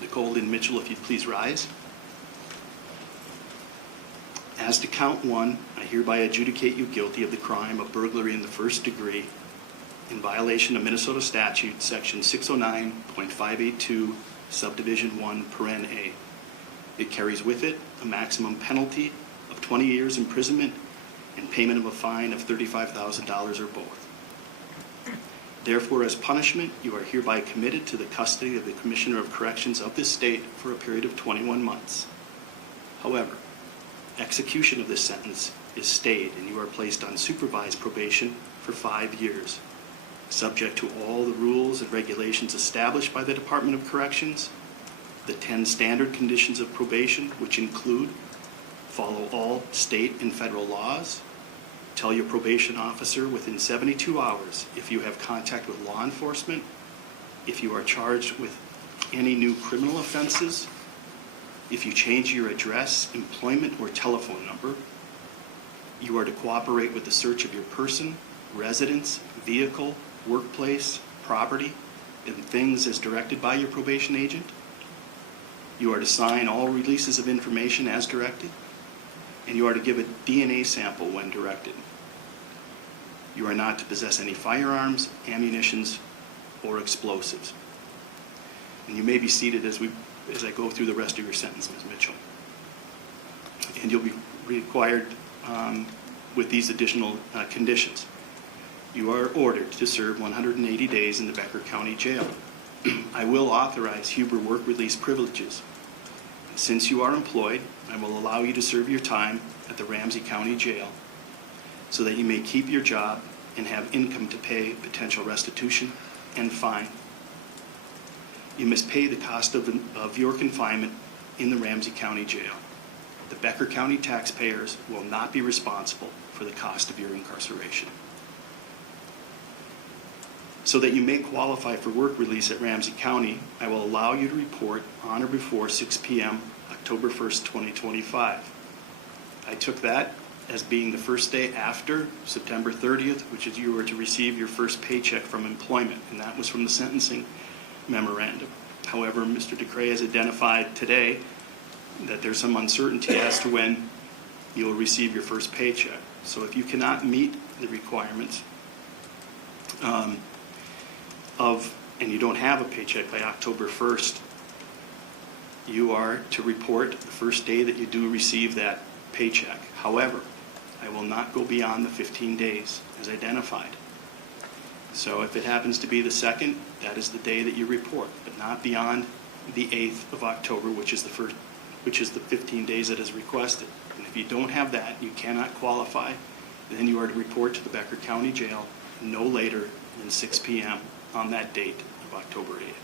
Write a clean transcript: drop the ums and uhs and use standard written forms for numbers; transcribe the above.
Nicole Lynn Mitchell, if you'd please rise. As to count one, I hereby adjudicate you guilty of the crime of burglary in the first degree in violation of Minnesota statute section 609.582 subdivision 1 paren A. It carries with it a maximum penalty of 20 years imprisonment and payment of a fine of $35,000 or both. Therefore, as punishment, you are hereby committed to the custody of the Commissioner of Corrections of this state for a period of 21 months. However, execution of this sentence is stayed and you are placed on supervised probation for 5 years, subject to all the rules and regulations established by the Department of Corrections, the 10 standard conditions of probation, which include follow all state and federal laws, tell your probation officer within 72 hours if you have contact with law enforcement, if you are charged with any new criminal offenses, if you change your address, employment, or telephone number. You are to cooperate with the search of your person, residence, vehicle, workplace, property, and things as directed by your probation agent. You are to sign all releases of information as directed, and you are to give a DNA sample when directed. You are not to possess any firearms, ammunitions, or explosives. And you may be seated as I go through the rest of your sentence, Ms. Mitchell. And you'll be required with these additional conditions. You are ordered to serve 180 days in the Becker County Jail. I will authorize Huber work release privileges. Since you are employed, I will allow you to serve your time at the Ramsey County Jail so that you may keep your job and have income to pay potential restitution and fine. You must pay the cost of your confinement in the Ramsey County Jail. The Becker County taxpayers will not be responsible for the cost of your incarceration. So that you may qualify for work release at Ramsey County, I will allow you to report on or before 6 p.m. October 1st, 2025. I took that as being the first day after September 30th, which is you were to receive your first paycheck from employment, and that was from the sentencing memorandum. However, Mr. DeCray has identified today that there's some uncertainty as to when you will receive your first paycheck. So if you cannot meet the requirements and you don't have a paycheck by October 1st, you are to report the first day that you do receive that paycheck. However, I will not go beyond the 15 days as identified. So if it happens to be the 2nd, that is the day that you report, but not beyond the 8th of October, which is the 15 days that is requested. And if you don't have that, you cannot qualify, then you are to report to the Becker County Jail no later than 6 p.m. on that date of October 8th.